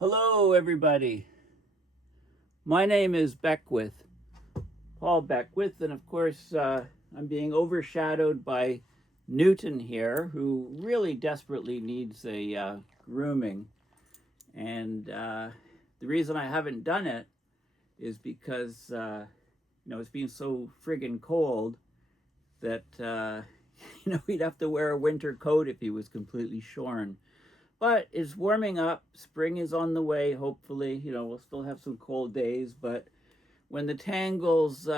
Hello, everybody. My name is Paul Beckwith, and of course, I'm being overshadowed by Newton here, who really desperately needs a grooming. And the reason I haven't done it is because, it's been so friggin' cold that, he'd have to wear a winter coat if he was completely shorn. But it's warming up. Spring is on the way, hopefully. We'll still have some cold days, but when the tangles,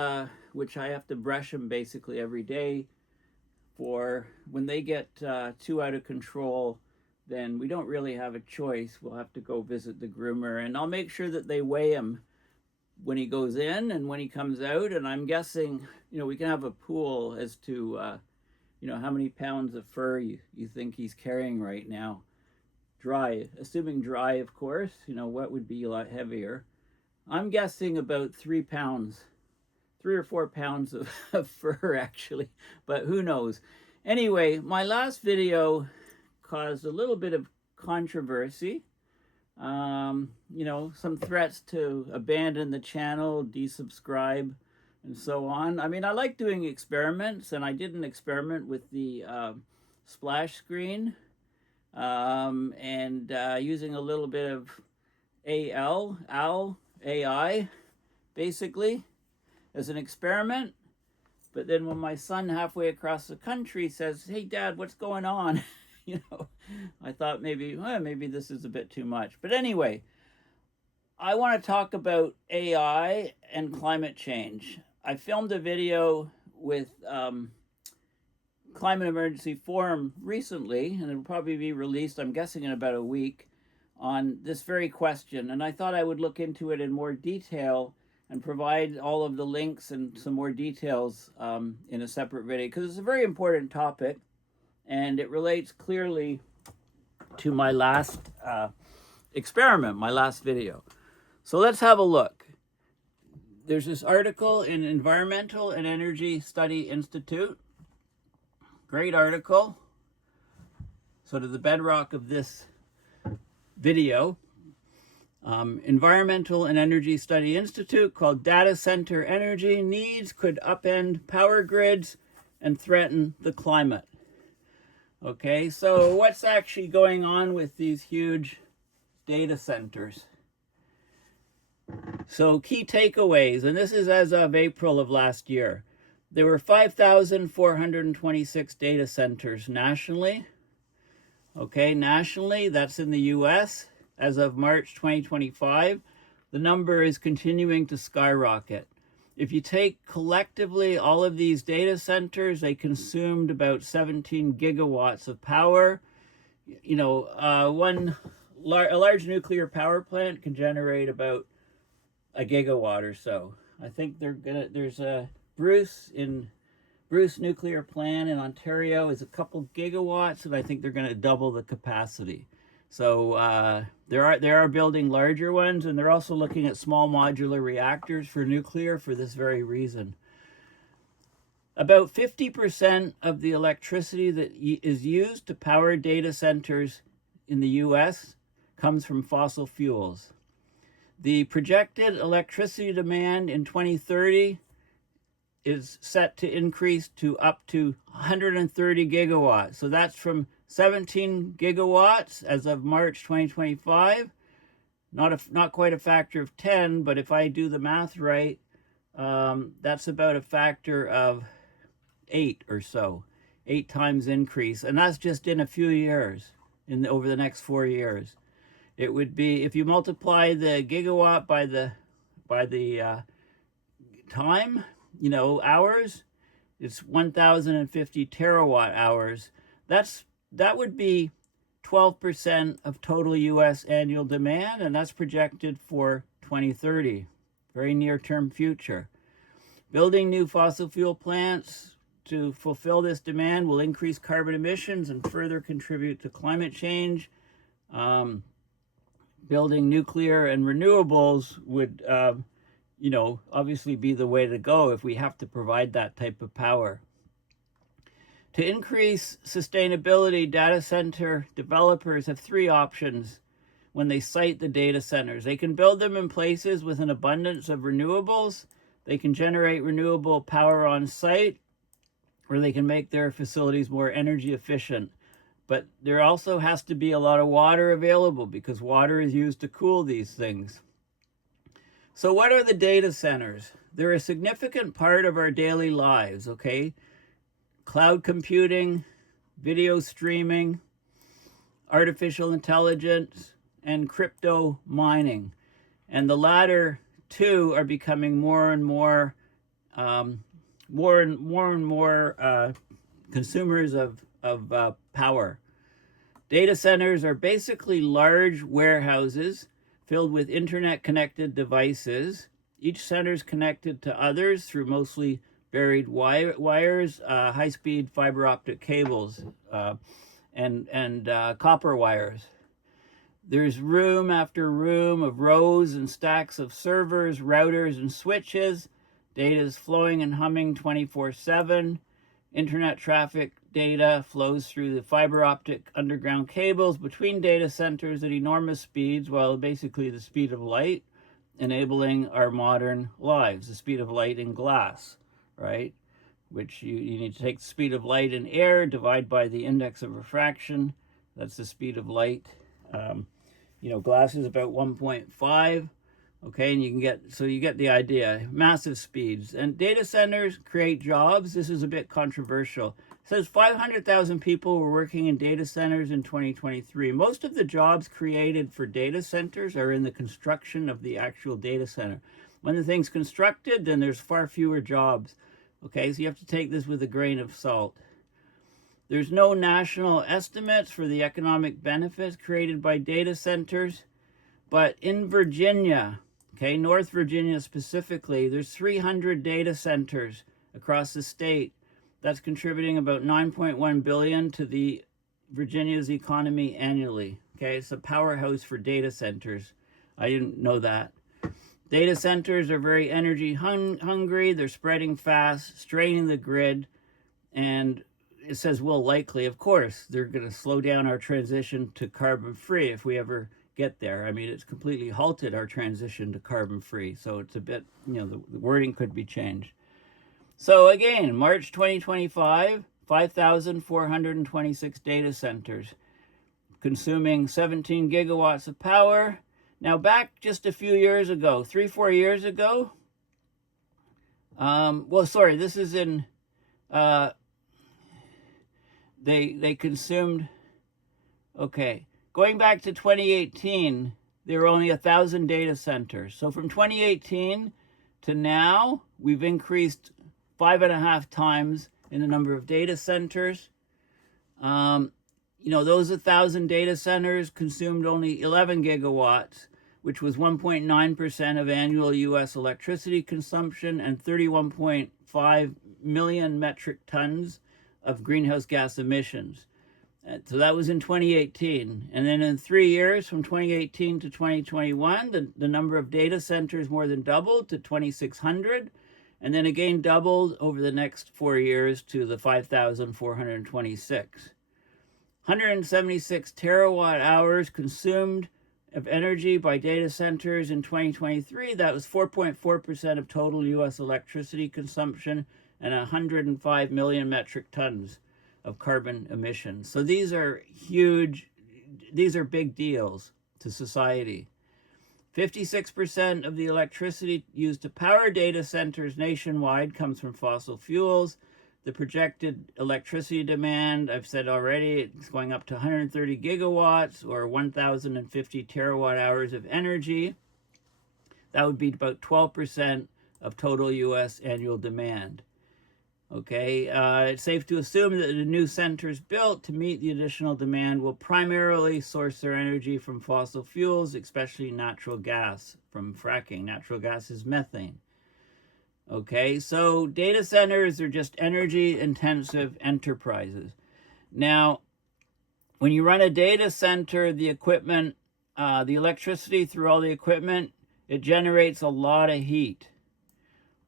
which I have to brush them basically every day for, when they get too out of control, then we don't really have a choice. We'll have to go visit the groomer, and I'll make sure that they weigh him when he goes in and when he comes out. And I'm guessing, we can have a pool as to, how many pounds of fur you think he's carrying right now. Dry, assuming dry, of course. Wet would be a lot heavier. I'm guessing about 3 pounds, 3 or 4 pounds of fur, actually, but who knows. Anyway, my last video caused a little bit of controversy. Some threats to abandon the channel, desubscribe, and so on. I mean, I like doing experiments, and I did an experiment with the splash screen, and using a little bit of AI, basically, as an experiment. But then when my son halfway across the country says, "Hey, Dad, what's going on?" I thought maybe this is a bit too much. But anyway, I want to talk about AI and climate change. I filmed a video with Climate Emergency Forum recently, and it'll probably be released, I'm guessing, in about a week, on this very question. And I thought I would look into it in more detail and provide all of the links and some more details in a separate video, because it's a very important topic, and it relates clearly to my last experiment, my last video. So let's have a look. There's this article in Environmental and Energy Study Institute. Great article. Sort of the bedrock of this video. Environmental and Energy Study Institute, called Data Center Energy Needs Could Upend Power Grids and Threaten the Climate. Okay, so what's actually going on with these huge data centers? So key takeaways, and this is as of April of last year. There were 5,426 data centers nationally. Okay, nationally, that's in the US. As of March 2025, the number is continuing to skyrocket. If you take collectively all of these data centers, they consumed about 17 gigawatts of power. A large nuclear power plant can generate about a gigawatt or so. I think there's a Bruce nuclear plant in Ontario is a couple gigawatts, and I think they're going to double the capacity. So they are building larger ones, and they're also looking at small modular reactors for nuclear for this very reason. About 50% of the electricity that is used to power data centers in the US comes from fossil fuels. The projected electricity demand in 2030 is set to increase to up to 130 gigawatts. So that's from 17 gigawatts as of March 2025. Not quite a factor of 10, but if I do the math right, that's about a factor of 8 or so, 8 times increase. And that's just in a few years, over the next 4 years. It would be, if you multiply the gigawatt by the time, hours, it's 1,050 terawatt hours. That would be 12% of total US annual demand, and that's projected for 2030, very near-term future. Building new fossil fuel plants to fulfill this demand will increase carbon emissions and further contribute to climate change. Building nuclear and renewables would obviously be the way to go if we have to provide that type of power. To increase sustainability, data center developers have 3 options when they site the data centers. They can build them in places with an abundance of renewables. They can generate renewable power on site, or they can make their facilities more energy efficient. But there also has to be a lot of water available because water is used to cool these things. So what are the data centers? They're a significant part of our daily lives, okay? Cloud computing, video streaming, artificial intelligence, and crypto mining. And the latter two are becoming more and more consumers of power. Data centers are basically large warehouses filled with internet-connected devices. Each center is connected to others through mostly buried wires, high-speed fiber optic cables, and copper wires. There's room after room of rows and stacks of servers, routers, and switches. Data is flowing and humming 24/7. Internet traffic data flows through the fiber optic underground cables between data centers at enormous speeds, well, basically the speed of light, enabling our modern lives, the speed of light in glass, right? Which you need to take the speed of light in air, divide by the index of refraction. That's the speed of light. Glass is about 1.5. Okay, and you get the idea. Massive speeds. And data centers create jobs. This is a bit controversial. It says 500,000 people were working in data centers in 2023. Most of the jobs created for data centers are in the construction of the actual data center. When the thing's constructed, then there's far fewer jobs. Okay, so you have to take this with a grain of salt. There's no national estimates for the economic benefits created by data centers, but in Virginia, okay, North Virginia specifically, there's 300 data centers across the state. That's contributing about $9.1 billion to the Virginia's economy annually. Okay, it's a powerhouse for data centers. I didn't know that. Data centers are very energy hungry. They're spreading fast, straining the grid, and it says will likely, of course, they're going to slow down our transition to carbon-free if we ever get there. I mean, it's completely halted our transition to carbon-free, so it's a bit, the wording could be changed. So again, March 2025, 5,426 data centers, consuming 17 gigawatts of power. Now back just a few years ago, 3-4 years ago, this is in, they consumed, okay, going back to 2018, there were only 1,000 data centers. So from 2018 to now, we've increased 5.5 times in the number of data centers. Those 1,000 data centers consumed only 11 gigawatts, which was 1.9% of annual U.S. electricity consumption and 31.5 million metric tons of greenhouse gas emissions. So that was in 2018. And then in 3 years, from 2018 to 2021, the number of data centers more than doubled to 2,600, and then again doubled over the next 4 years to the 5,426. 176 terawatt hours consumed of energy by data centers in 2023. That was 4.4% of total U.S. electricity consumption and 105 million metric tons of carbon emissions. So these are huge, these are big deals to society. 56% of the electricity used to power data centers nationwide comes from fossil fuels. The projected electricity demand, I've said already, it's going up to 130 gigawatts or 1,050 terawatt hours of energy. That would be about 12% of total U.S. annual demand. Okay, it's safe to assume that the new centers built to meet the additional demand will primarily source their energy from fossil fuels, especially natural gas from fracking. Natural gas is methane. Okay, so data centers are just energy-intensive enterprises. Now, when you run a data center, the equipment, the electricity through all the equipment, it generates a lot of heat.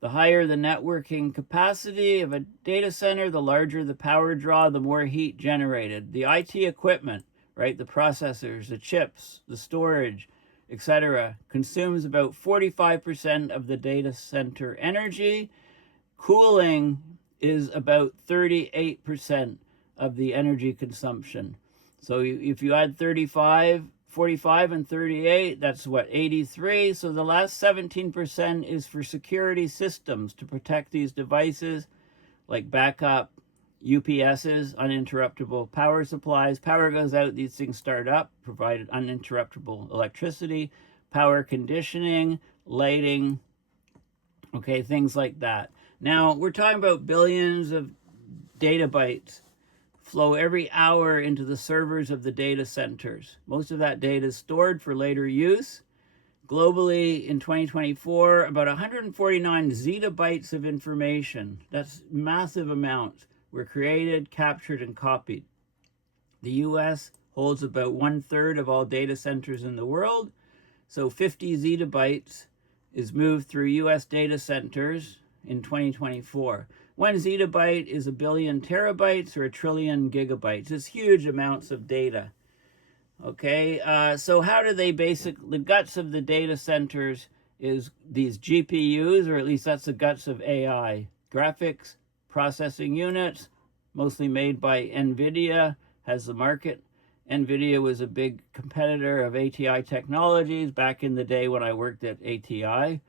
The higher the networking capacity of a data center, the larger the power draw, the more heat generated. The IT equipment, right? The processors, the chips, the storage, etc., consumes about 45% of the data center energy. Cooling is about 38% of the energy consumption. So if you add 35, 45 and 38, that's what, 83. So the last 17% is for security systems to protect these devices, like backup UPSs, uninterruptible power supplies. Power goes out, these things start up, provide uninterruptible electricity, power conditioning, lighting, okay, things like that. Now, we're talking about billions of data bytes flow every hour into the servers of the data centers. Most of that data is stored for later use. Globally, in 2024, about 149 zettabytes of information, that's massive amounts, were created, captured, and copied. The US holds about 1/3 of all data centers in the world, so 50 zettabytes is moved through US data centers in 2024. 1 zettabyte is a billion terabytes or a trillion gigabytes. It's huge amounts of data. Okay, so how do they the guts of the data centers is these GPUs, or at least that's the guts of AI. Graphics processing units, mostly made by NVIDIA, has the market. NVIDIA was a big competitor of ATI Technologies back in the day when I worked at ATI.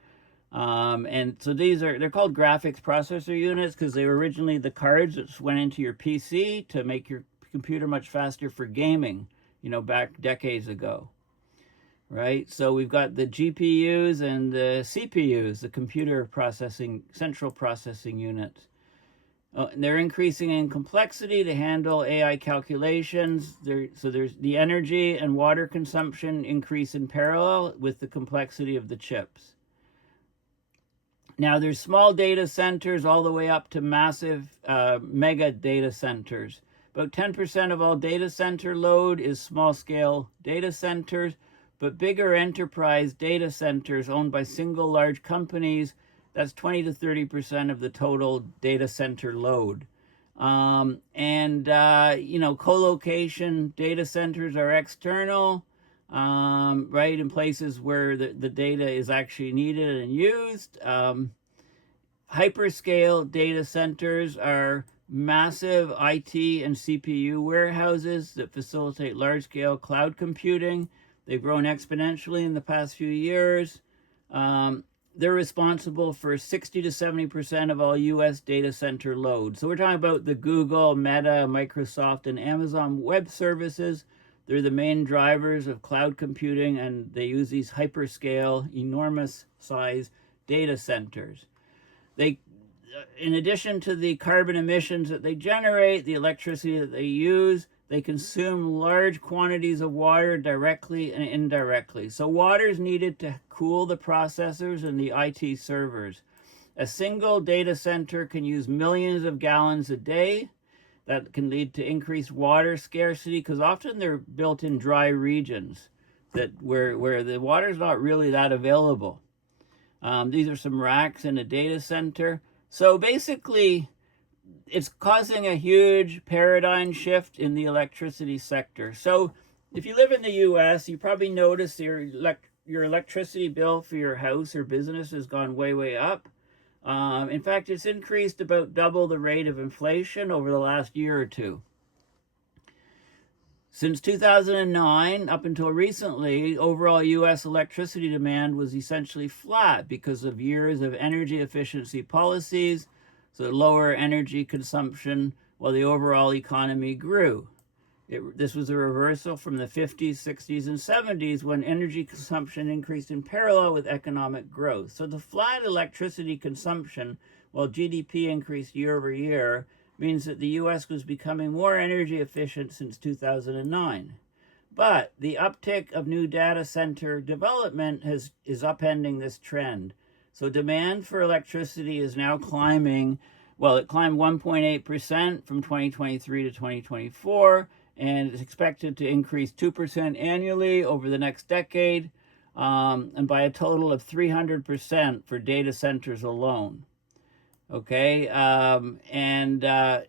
And so they're called graphics processor units because they were originally the cards that went into your PC to make your computer much faster for gaming, back decades ago, right? So we've got the GPUs and the CPUs, the central processing units. They're increasing in complexity to handle AI calculations. So there's the energy and water consumption increase in parallel with the complexity of the chips. Now, there's small data centers all the way up to massive mega data centers. About 10% of all data center load is small-scale data centers, but bigger enterprise data centers owned by single large companies, that's 20 to 30% of the total data center load. Co-location data centers are external, right, in places where the data is actually needed and used. Hyperscale data centers are massive IT and CPU warehouses that facilitate large-scale cloud computing. They've grown exponentially in the past few years. They're responsible for 60 to 70% of all US data center load. So we're talking about the Google, Meta, Microsoft, and Amazon web services. They're the main drivers of cloud computing, and they use these hyperscale, enormous size data centers. In addition to the carbon emissions that they generate, the electricity that they use, they consume large quantities of water directly and indirectly. So water is needed to cool the processors and the IT servers. A single data center can use millions of gallons a day. That can lead to increased water scarcity because often they're built in dry regions where the water is not really that available. These are some racks in a data center. So basically, it's causing a huge paradigm shift in the electricity sector. So if you live in the US, you probably notice your electricity bill for your house or business has gone way, way up. In fact, it's increased about double the rate of inflation over the last year or two. Since 2009, up until recently, overall US electricity demand was essentially flat because of years of energy efficiency policies, so lower energy consumption while the overall economy grew. This was a reversal from the 50s, 60s, and 70s when energy consumption increased in parallel with economic growth. So the flat electricity consumption, while GDP increased year over year, means that the US was becoming more energy efficient since 2009. But the uptick of new data center development is upending this trend. So demand for electricity is now climbing. Well, it climbed 1.8% from 2023 to 2024, and it's expected to increase 2% annually over the next decade, and by a total of 300% for data centers alone. Okay,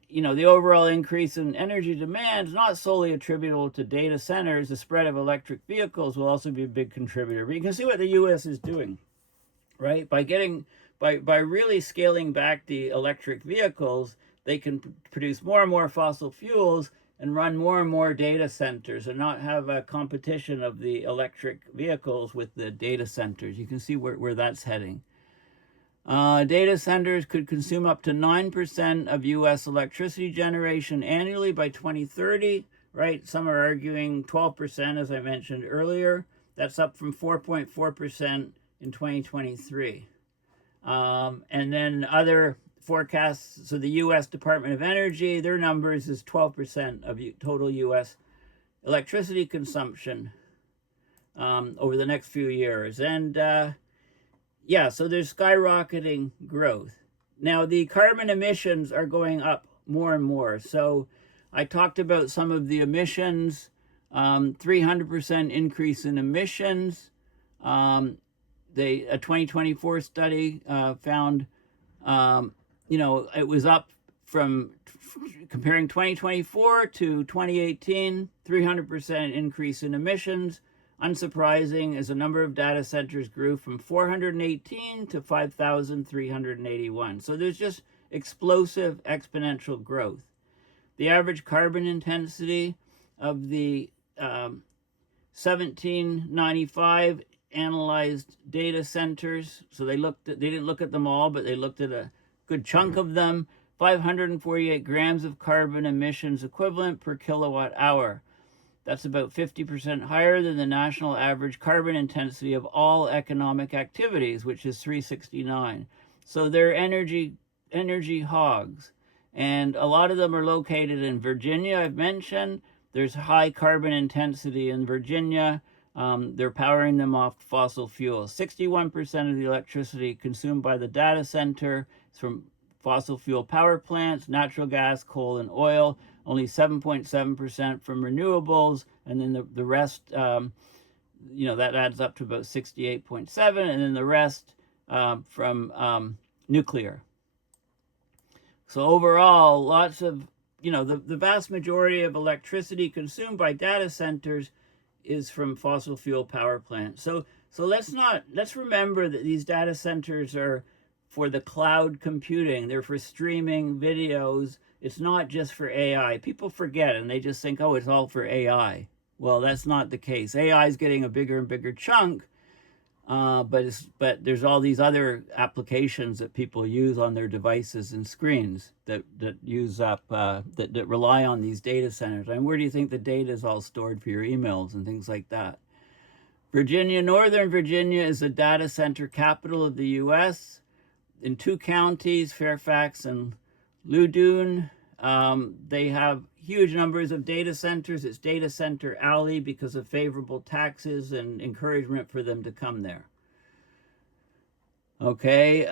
you know, the overall increase in energy demand is not solely attributable to data centers. The spread of electric vehicles will also be a big contributor. But you can see what the U.S. is doing, right? By really scaling back the electric vehicles, they can produce more and more fossil fuels and run more and more data centers and not have a competition of the electric vehicles with the data centers. You can see where that's heading. Data centers could consume up to 9% of U.S. electricity generation annually by 2030, right? Some are arguing 12%, as I mentioned earlier. That's up from 4.4% in 2023. And then other forecasts, so the U.S. Department of Energy, their numbers is 12% of total U.S. electricity consumption over the next few years. And yeah, so there's skyrocketing growth. Now, the carbon emissions are going up more and more. So I talked about some of the emissions, 300% increase in emissions. A 2024 study found, you know, it was up from comparing 2024 to 2018, 300% increase in emissions. Unsurprising, as the number of data centers grew from 418 to 5,381. So there's just explosive exponential growth. The average carbon intensity of the 1795 analyzed data centers, so they didn't look at them all, but they looked at a good chunk of them, 548 grams of carbon emissions equivalent per kilowatt hour. That's about 50% higher than the national average carbon intensity of all economic activities, which is 369. So they're energy hogs. And a lot of them are located in Virginia, I've mentioned. There's high carbon intensity in Virginia. They're powering them off fossil fuels. 61% of the electricity consumed by the data center is from fossil fuel power plants, natural gas, coal, and oil. Only 7.7% from renewables, and then the rest, you know, that adds up to about 68.7, and then the rest from nuclear. So overall, lots of, you know, the vast majority of electricity consumed by data centers is from fossil fuel power plants. So let's remember that these data centers are for the cloud computing. They're for streaming videos. It's not just for AI. People forget and they just think, oh, it's all for AI. Well, that's not the case. AI is getting a bigger and bigger chunk, but there's all these other applications that people use on their devices and screens that use up that rely on these data centers. And where do you think the data is all stored for your emails and things like that? Northern Virginia is the data center capital of the U.S. In 2 counties, Fairfax and Loudoun, they have huge numbers of data centers. It's Data Center Alley because of favorable taxes and encouragement for them to come there. Okay,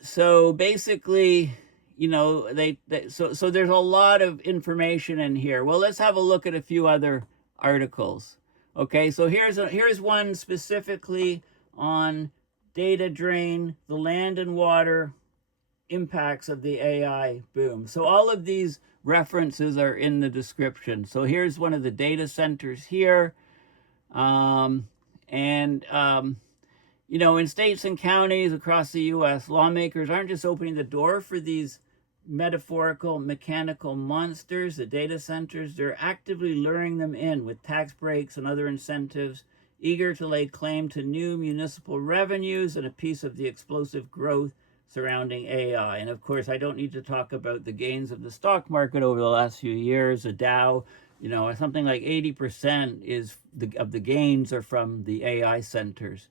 so basically, you know, so there's a lot of information in here. Well, let's have a look at a few other articles. Okay, so here's one specifically on data drain, the land and water impacts of the AI boom. So all of these references are in the description. So here's one of the data centers here. You know, in states and counties across the U.S., lawmakers aren't just opening the door for these metaphorical mechanical monsters, the data centers. They're actively luring them in with tax breaks and other incentives, eager to lay claim to new municipal revenues and a piece of the explosive growth surrounding AI. And of course, I don't need to talk about the gains of the stock market over the last few years. The Dow, you know, something like 80% of the gains are from the AI centers.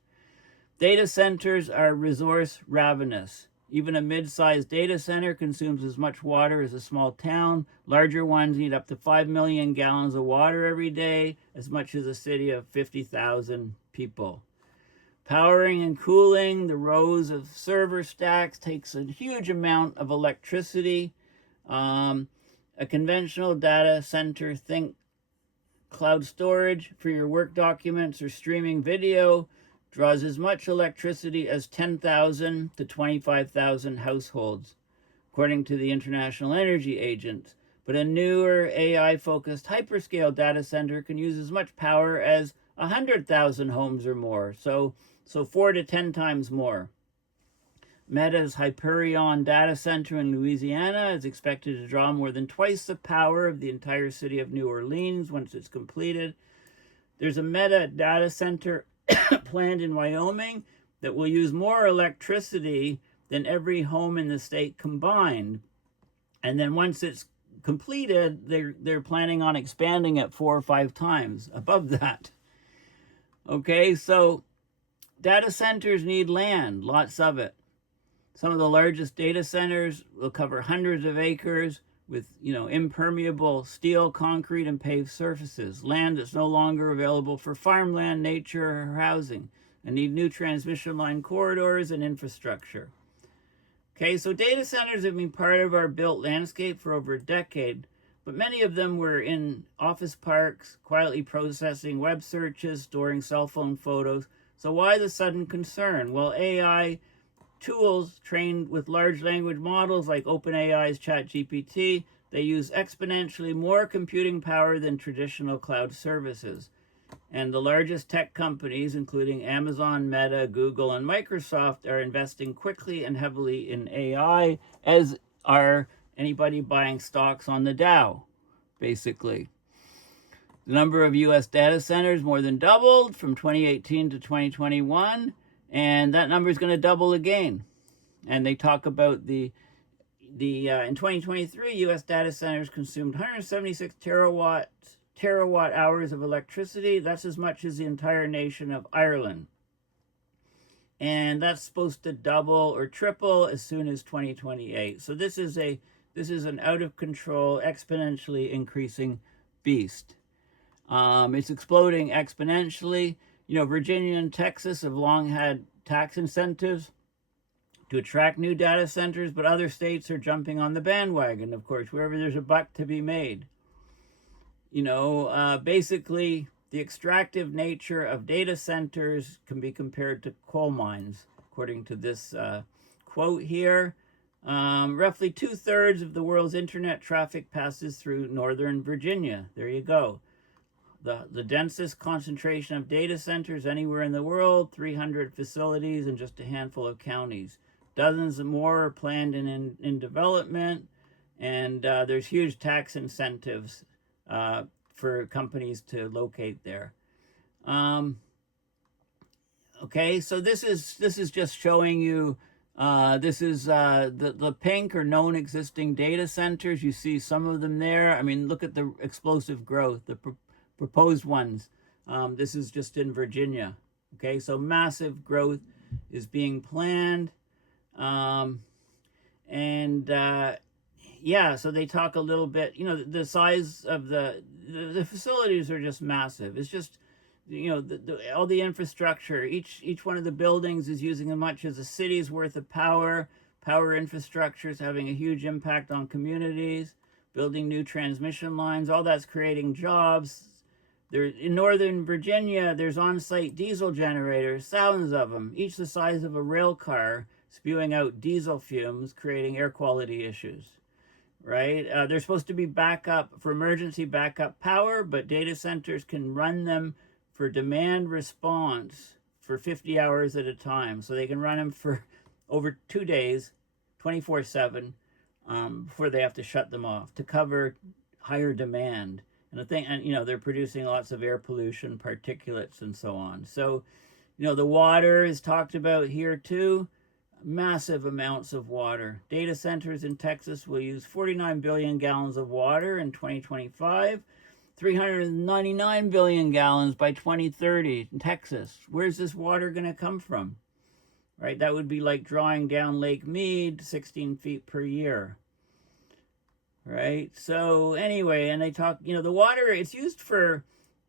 Data centers are resource ravenous. Even a mid-sized data center consumes as much water as a small town. Larger ones need up to 5 million gallons of water every day, as much as a city of 50,000 people. Powering and cooling the rows of server stacks takes a huge amount of electricity. A conventional data center, think cloud storage for your work documents or streaming video, draws as much electricity as 10,000 to 25,000 households. according to the International Energy Agency. But a newer AI-focused hyperscale data center can use as much power as 100,000 homes or more, so 4 to 10 times more. Meta's Hyperion data center in Louisiana is expected to draw more than twice the power of the entire city of New Orleans once it's completed. There's a Meta data center planned in Wyoming that will use more electricity than every home in the state combined. And then once it's completed, they're planning on expanding it 4 or 5 times above that. Okay, so data centers need land, lots of it. Some of the largest data centers will cover hundreds of acres with, impermeable steel, concrete, and paved surfaces. Land that's no longer available for farmland, nature, or housing, and need new transmission line corridors and infrastructure. Okay, so data centers have been part of our built landscape for over a decade, but many of them were in office parks, quietly processing web searches, storing cell phone photos. So why the sudden concern? Well, AI tools trained with large language models like OpenAI's ChatGPT, they use exponentially more computing power than traditional cloud services. And the largest tech companies, including Amazon, Meta, Google, and Microsoft, are investing quickly and heavily in AI, as are anybody buying stocks on the Dow, basically. The number of U.S. data centers more than doubled from 2018 to 2021, and that number is going to double again. And they talk about in 2023, U.S. data centers consumed 176 terawatt hours of electricity. That's as much as the entire nation of Ireland. And that's supposed to double or triple as soon as 2028. So this is an out of control, exponentially increasing beast. It's exploding exponentially. Virginia and Texas have long had tax incentives to attract new data centers, but other states are jumping on the bandwagon, of course, wherever there's a buck to be made. Basically, the extractive nature of data centers can be compared to coal mines, according to this quote here. Roughly 2/3 of the world's internet traffic passes through Northern Virginia. There you go. The densest concentration of data centers anywhere in the world, 300 facilities in just a handful of counties. Dozens more are planned in development, and there's huge tax incentives for companies to locate there. Okay, so this is just showing you, this is the pink or known existing data centers. You see some of them there. I mean, look at the explosive growth, the proposed ones. This is just in Virginia. Okay, so massive growth is being planned. Yeah, so they talk a little bit, the size of the facilities are just massive. It's just, all the infrastructure, each one of the buildings is using as much as a city's worth of power. Power infrastructure is having a huge impact on communities, building new transmission lines, all that's creating jobs. In Northern Virginia, there's on-site diesel generators, thousands of them, each the size of a rail car, spewing out diesel fumes, creating air quality issues, right? They're supposed to be for emergency backup power, but data centers can run them for demand response for 50 hours at a time. So they can run them for over 2 days, 24/7, before they have to shut them off to cover higher demand. And they're producing lots of air pollution, particulates, and so on. So, the water is talked about here too. Massive amounts of water. Data centers in Texas will use 49 billion gallons of water in 2025, 399 billion gallons by 2030 in Texas. Where's this water going to come from? Right? That would be like drawing down Lake Mead 16 feet per year. Right? So anyway, and they talk, the water, it's used for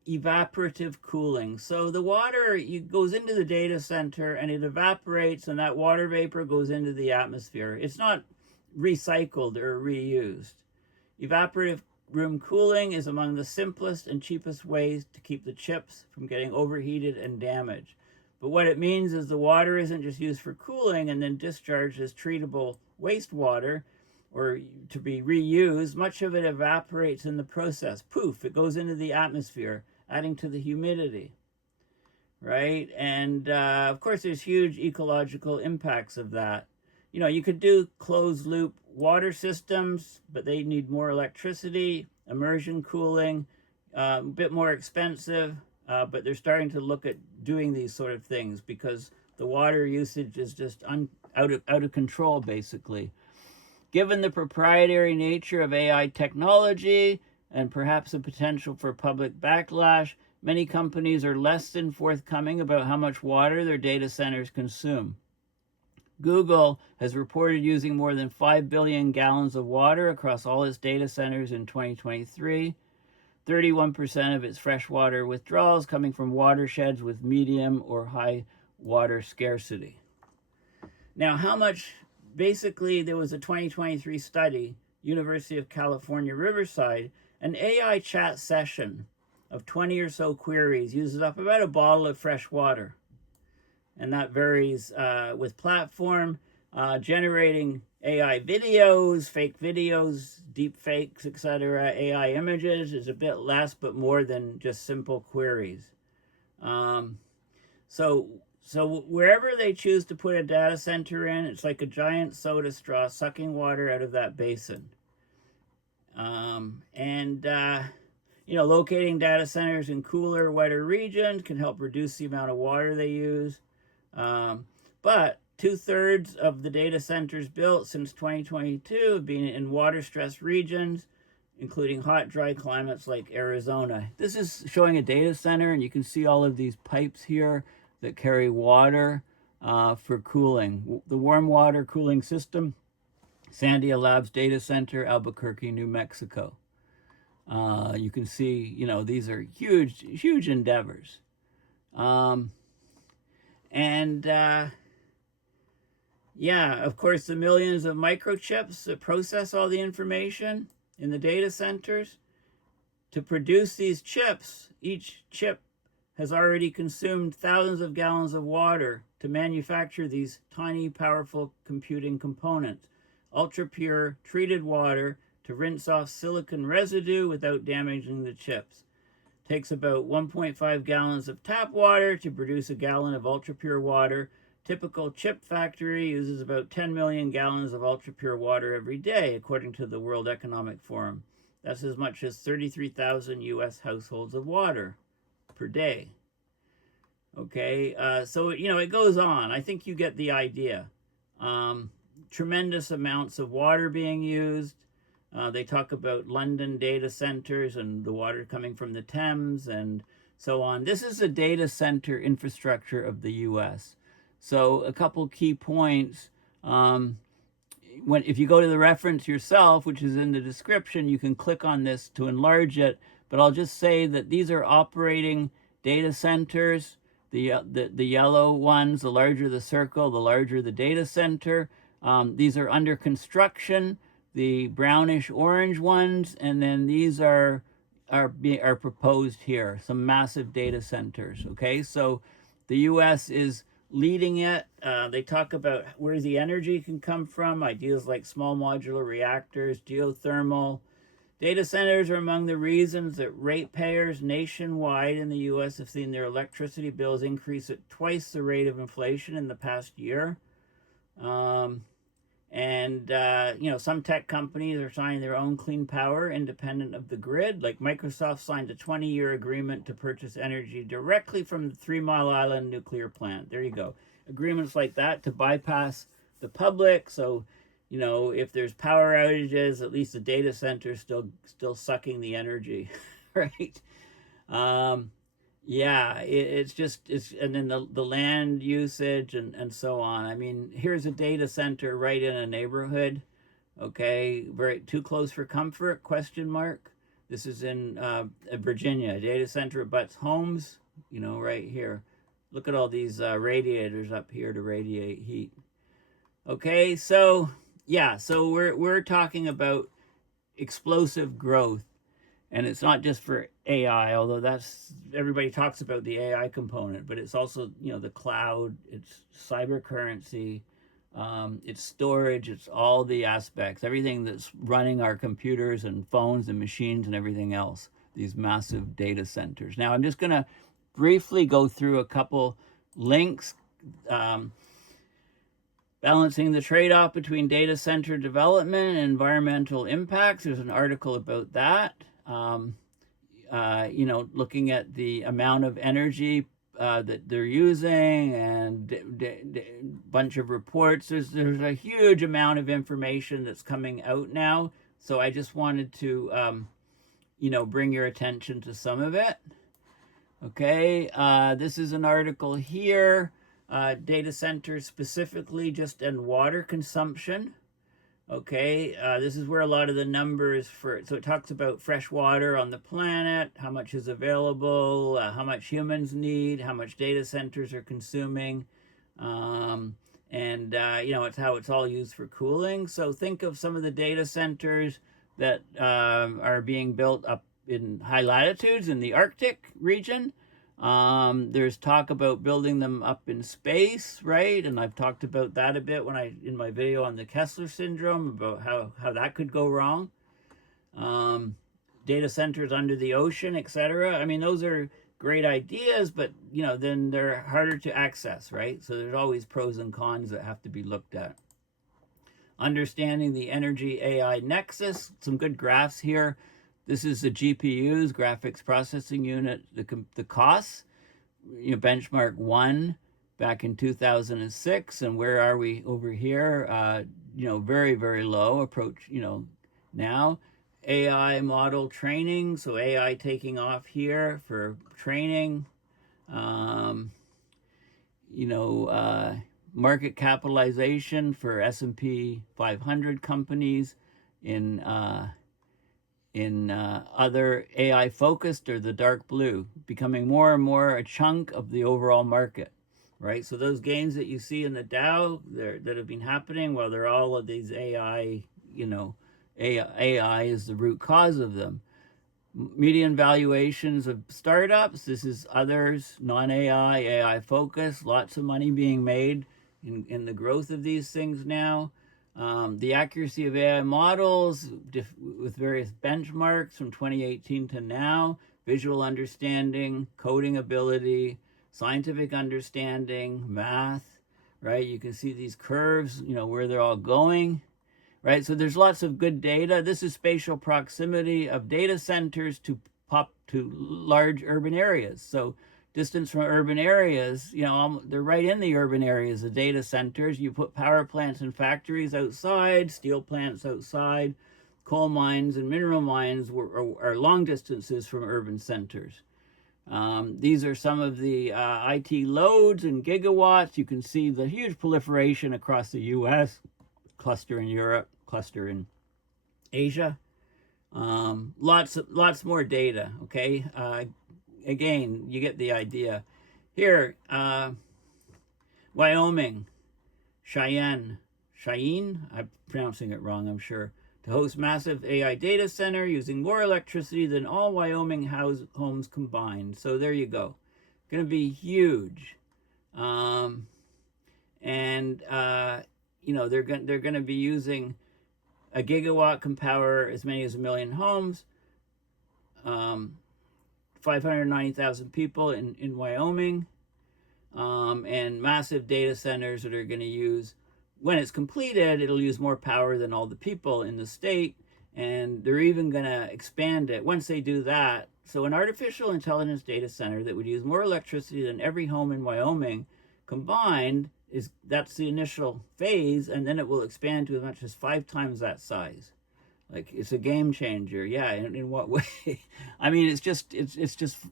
evaporative cooling. So the water goes into the data center and it evaporates, and that water vapor goes into the atmosphere. It's not recycled or reused. Evaporative room cooling is among the simplest and cheapest ways to keep the chips from getting overheated and damaged. But what it means is the water isn't just used for cooling and then discharged as treatable wastewater. or to be reused, much of it evaporates in the process. Poof, it goes into the atmosphere, adding to the humidity, right? And of course, there's huge ecological impacts of that. You know, you could do closed loop water systems, but they need more electricity, immersion cooling, a bit more expensive, but they're starting to look at doing these sort of things because the water usage is just out of control, basically. Given the proprietary nature of AI technology and perhaps the potential for public backlash, many companies are less than forthcoming about how much water their data centers consume. Google has reported using more than 5 billion gallons of water across all its data centers in 2023. 31% of its freshwater withdrawals coming from watersheds with medium or high water scarcity. Now, how much? Basically, there was a 2023 study, University of California, Riverside, an AI chat session of 20 or so queries uses up about a bottle of fresh water. And that varies with platform, generating AI videos, fake videos, deep fakes, etc. AI images is a bit less, but more than just simple queries. So wherever they choose to put a data center in, it's like a giant soda straw sucking water out of that basin. You know, locating data centers in cooler, wetter regions can help reduce the amount of water they use. But 2/3 of the data centers built since 2022 have been in water-stressed regions, including hot, dry climates like Arizona. This is showing a data center, and you can see all of these pipes here that carry water for cooling. The warm water cooling system, Sandia Labs Data Center, Albuquerque, New Mexico. You can see, you know, these are huge endeavors. Yeah, of course, the millions of microchips that process all the information in the data centers. To produce these chips, each chip has already consumed thousands of gallons of water to manufacture these tiny, powerful computing components. Ultra pure, treated water to rinse off silicon residue without damaging the chips. Takes about 1.5 gallons of tap water to produce a gallon of ultra pure water. Typical chip factory uses about 10 million gallons of ultra pure water every day, according to the World Economic Forum. That's as much as 33,000 US households of water per day. Okay, so, you know, it goes on. I think you get the idea. Tremendous amounts of water being used. They talk about London data centers and the water coming from the Thames and so on. This is the data center infrastructure of the US. So a couple key points. If you go to the reference yourself, which is in the description, you can click on this to enlarge it. But I'll just say that these are operating data centers. The yellow ones, the larger the circle, the larger the data center. These are under construction. The brownish orange ones, and then these are proposed here. Some massive data centers. Okay, so the U.S. is leading it. They talk about where the energy can come from, ideas like small modular reactors, geothermal. Data centers are among the reasons that ratepayers nationwide in the U.S. have seen their electricity bills increase at twice the rate of inflation in the past year. You know, some tech companies are signing their own clean power independent of the grid. Like Microsoft signed a 20-year agreement to purchase energy directly from the 3 Mile Island nuclear plant. There you go. Agreements like that to bypass the public. So, you know, if there's power outages, at least the data center is still sucking the energy, right? Yeah, and then the land usage and so on. I mean, here's a data center right in a neighborhood. Okay, too close for comfort? Question mark. This is in Virginia. A data center abuts homes. You know, right here. Look at all these radiators up here to radiate heat. Okay, so yeah, so we're talking about explosive growth. And it's not just for AI, although everybody talks about the AI component, but it's also, you know, the cloud, it's cyber currency, it's storage, it's all the aspects, everything that's running our computers and phones and machines and everything else, these massive data centers. Now, I'm just going to briefly go through a couple links. Balancing the trade-off between data center development and environmental impacts. There's an article about that. Looking at the amount of energy that they're using and bunch of reports. There's a huge amount of information that's coming out now. So I just wanted to, bring your attention to some of it. Okay, this is an article here. Data centers specifically just in water consumption. Okay, this is where a lot of the numbers so it talks about fresh water on the planet, how much is available, how much humans need, how much data centers are consuming, it's how it's all used for cooling. So think of some of the data centers that are being built up in high latitudes in the Arctic region. There's talk about building them up in space, right? And I've talked about that a bit in my video on the Kessler syndrome, about how that could go wrong. Data centers under the ocean, etc. I mean, those are great ideas, but then they're harder to access, right? So there's always pros and cons that have to be looked at. Understanding the energy AI nexus, some good graphs here. This is the GPUs, graphics processing unit, the costs, benchmark 1 back in 2006. And where are we over here? Very, very low approach, now. AI model training, so AI taking off here for training. Market capitalization for S&P 500 companies in other AI focused, or the dark blue, becoming more and more a chunk of the overall market, right? So those gains that you see in the Dow that have been happening, well, they're all of these AI, AI is the root cause of them. Median valuations of startups, this is others, non-AI, AI focused, lots of money being made in the growth of these things now. The accuracy of AI models with various benchmarks from 2018 to now, visual understanding, coding ability, scientific understanding, math, right? You can see these curves, where they're all going, right? So there's lots of good data. This is spatial proximity of data centers to large urban areas. So distance from urban areas, they're right in the urban areas, the data centers. You put power plants and factories outside, steel plants outside, coal mines and mineral mines are long distances from urban centers. These are some of the IT loads in gigawatts. You can see the huge proliferation across the US, cluster in Europe, cluster in Asia. Lots more data, okay? Again, you get the idea. Here, Wyoming, Cheyenne, I'm pronouncing it wrong, I'm sure, to host massive AI data center using more electricity than all Wyoming homes combined. So there you go. Going to be huge. They're going to be using a gigawatt can power as many as 1 million homes. 590,000 people in Wyoming, and massive data centers that are going to use, when it's completed, it'll use more power than all the people in the state, and they're even going to expand it once they do that. So an artificial intelligence data center that would use more electricity than every home in Wyoming combined, that's the initial phase, and then it will expand to as much as 5 times that size. Like, it's a game changer. Yeah, in what way? I mean, it's just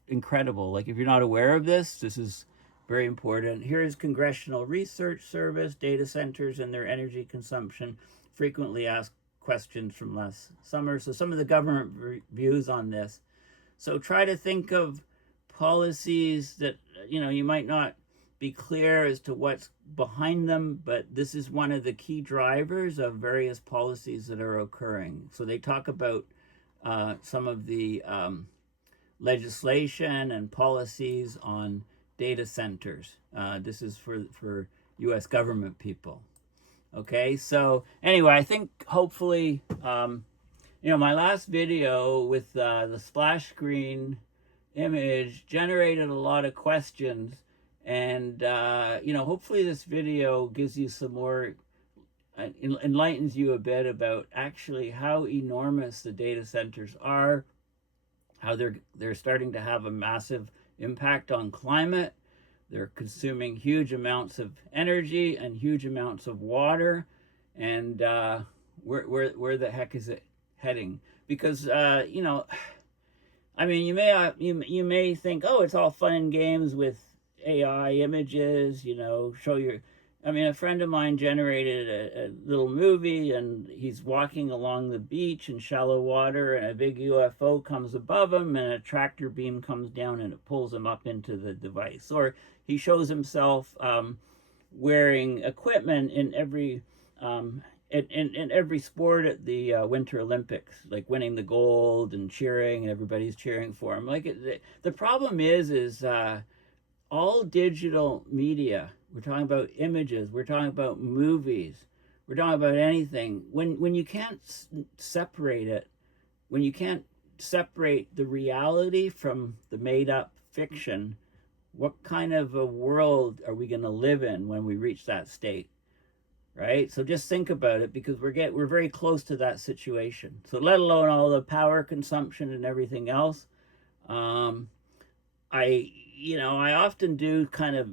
incredible. Like, if you're not aware of this is very important. Here's Congressional Research Service, data centers and their energy consumption, frequently asked questions from last summer. So some of the government views on this. So try to think of policies that, you might not be clear as to what's behind them, but this is one of the key drivers of various policies that are occurring. So they talk about some of the legislation and policies on data centers. This is for U.S. government people. Okay, so anyway, I think hopefully, my last video with the splash screen image generated a lot of questions, and hopefully this video gives you some more, enlightens you a bit about actually how enormous the data centers are, how they're starting to have a massive impact on climate. They're consuming huge amounts of energy and huge amounts of water, and where the heck is it heading? Because I mean, you may think, oh, it's all fun and games with AI images, show your. I mean, a friend of mine generated a little movie, and he's walking along the beach in shallow water, and a big UFO comes above him, and a tractor beam comes down, and it pulls him up into the device. Or he shows himself wearing equipment in every in every sport at the Winter Olympics, like winning the gold and cheering, and everybody's cheering for him. Like the problem is all digital media. We're talking about images. We're talking about movies. We're talking about anything. When you can't separate it, when you can't separate the reality from the made up fiction, what kind of a world are we going to live in when we reach that state? Right? So just think about it, because we're very close to that situation. So let alone all the power consumption and everything else. I often do kind of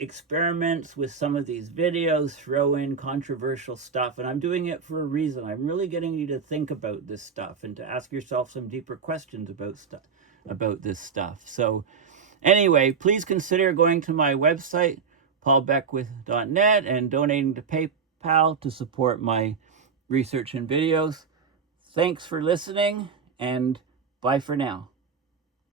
experiments with some of these videos, throw in controversial stuff, and I'm doing it for a reason. I'm really getting you to think about this stuff and to ask yourself some deeper questions about this stuff. So anyway, please consider going to my website, paulbeckwith.net, and donating to PayPal to support my research and videos. Thanks for listening, and bye for now.